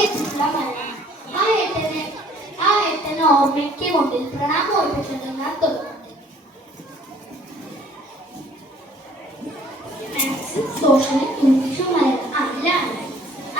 വെച്ചിട്ടുള്ള മരണം ആ ഏട്ടനെ ആ ഏട്ടനെ ഓർമ്മയ്ക്ക് മുമ്പിൽ പ്രണാമം ഓർപ്പിച്ചുകൊണ്ട് ഞാൻ തുടങ്ങുന്നു മാത്സ് സോഷ്യൽ ഇംഗ്ലീഷും മലയാളം അല്ല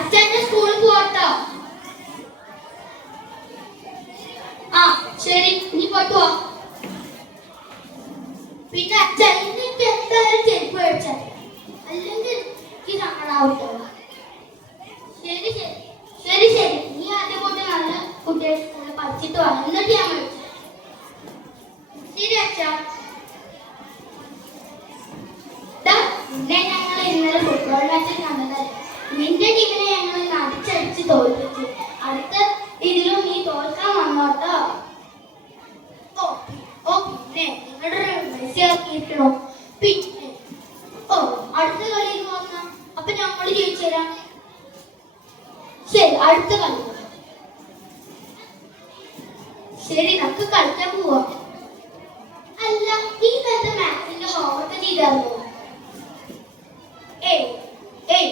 അച്ഛൻ്റെ സ്കൂളിൽ പോട്ടോ ആ ശരി നീ പോയിട്ട് വാ പിന്നെ അച്ഛൻ ഇന്നലെ തോൽപ്പിച്ചു. അടുത്ത ഇതിലും ഓ ഓ ഓ അടുത്ത കളിയിൽ വന്ന? അപ്പൊ ഞങ്ങൾ ജയിച്ചു തരാം ശരി അടുത്ത കളി. ശരി നമുക്ക് കളിക്കാൻ പോവാം. അല്ല നീ നേരത്തെ മാത്സിന്റെ ഹോംവർക്ക് ചെയ്തായിരുന്നോ ഏയ് ഏയ്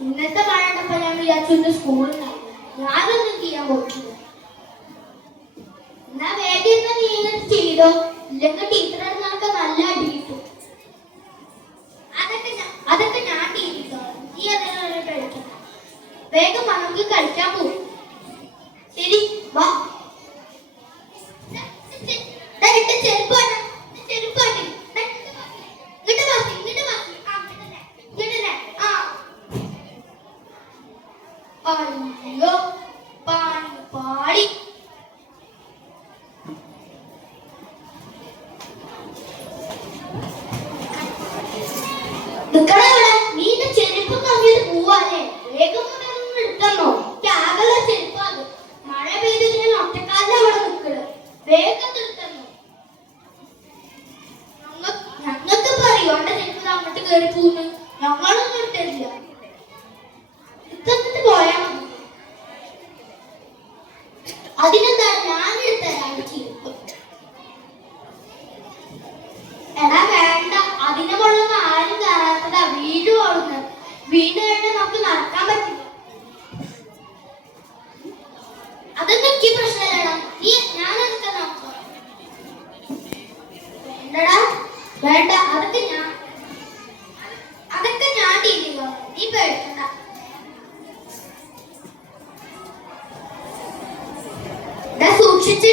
ഇന്നത്തെ മഴണ്ടപ്പോ ഞാൻ വിചാരിച്ചു എന്റെ സ്കൂളിൽ ഞാനൊന്നും ചെയ്യാൻ പോയിട്ടില്ല. എന്നാ വേഗം നീ ചെയ്തോ? ഇല്ലെങ്കിൽ ടീച്ചറെ നിനക്ക് നല്ല അടി കിട്ടും. അതൊക്കെ അതൊക്കെ ഞാൻ ടീച്ചർ നീ അതെല്ലാം കളിക്കണം വേഗം നമുക്ക് കളിക്കാൻ പോകും പോകുന്നു ഞങ്ങളൊന്നും ഇട്ടില്ല എടുത്തിട്ട് പോയാ അതിനെന്താ ഞാൻ എടുത്തരാം എടാ വേണ്ട. അതിനെ കൊള്ളൊന്നും ആരും കയറാത്തതാ. വീട് പോകുന്നത് വീട് കഴിഞ്ഞാൽ നമുക്ക് നടക്കാൻ പറ്റില്ല. അതൊന്നും എനിക്ക് പ്രശ്നമില്ലടാ നീ ഞാനതൊക്കെ നോക്കാം വേണ്ടടാ. വേണ്ട. അതൊക്കെ മാഷെ.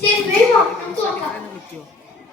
ശരി, വേഗം നമുക്ക് നോക്കാം.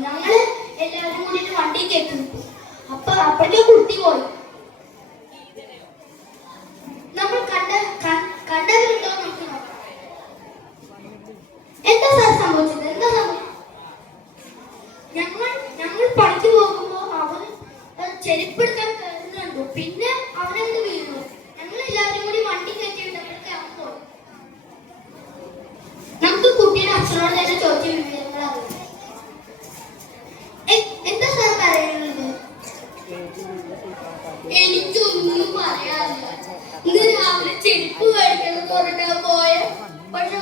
ഞങ്ങൾ എല്ലാവരും കൂടിയിട്ട് വണ്ടി കയറ്റി നിൽക്കും അപ്പൊ അപ്പോഴേക്കും കുട്ടി പോയി. നമ്മൾ കണ്ട ക- കണ്ടവരുണ്ടോ എന്ന് നമുക്ക് നോക്കാം. എന്താ സാർ സംഭവിച്ചത്? എന്താ ഞങ്ങൾ ഞങ്ങൾ പണിക്ക് പോകുമ്പോ അവൻ ഏഹ്, ചെരുപ്പെടുക്കാൻ പറഞ്ഞിട്ട് പോയ പക്ഷെ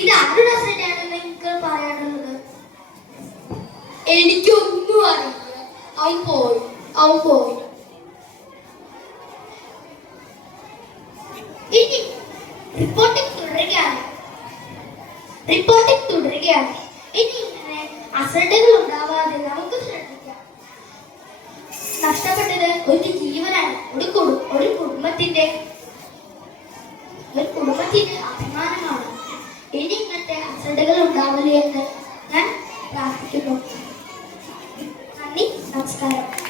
ഇത് ആരുടെ അസറ്റാണെന്ന് എനിക്ക് പറയാനുള്ളത്. എനിക്കൊന്നും അറിയില്ല. അവൻ പോയി അവൻ പോയി. ഇനി റിപ്പോർട്ടിംഗ് തുടരുകയാണ്. റിപ്പോർട്ടിംഗ് തുടരുകയാണ്. ഇനി ഇങ്ങനെ അസഡുകൾ ഉണ്ടാവാതെ നമുക്ക് ശ്രദ്ധിക്കാം നഷ്ടപ്പെട്ടത് ഒരു ജീവനാണ് ഒരു കുടു ഒരു കുടുംബത്തിന്റെ ഒരു കുടുംബത്തിന്റെ അഭിമാനമാണ്. ഇനി ഇങ്ങനത്തെ അസഡകൾ ഉണ്ടാവില്ല എന്ന് ഞാൻ പ്രാർത്ഥിക്കുന്നു. നന്ദി നമസ്കാരം.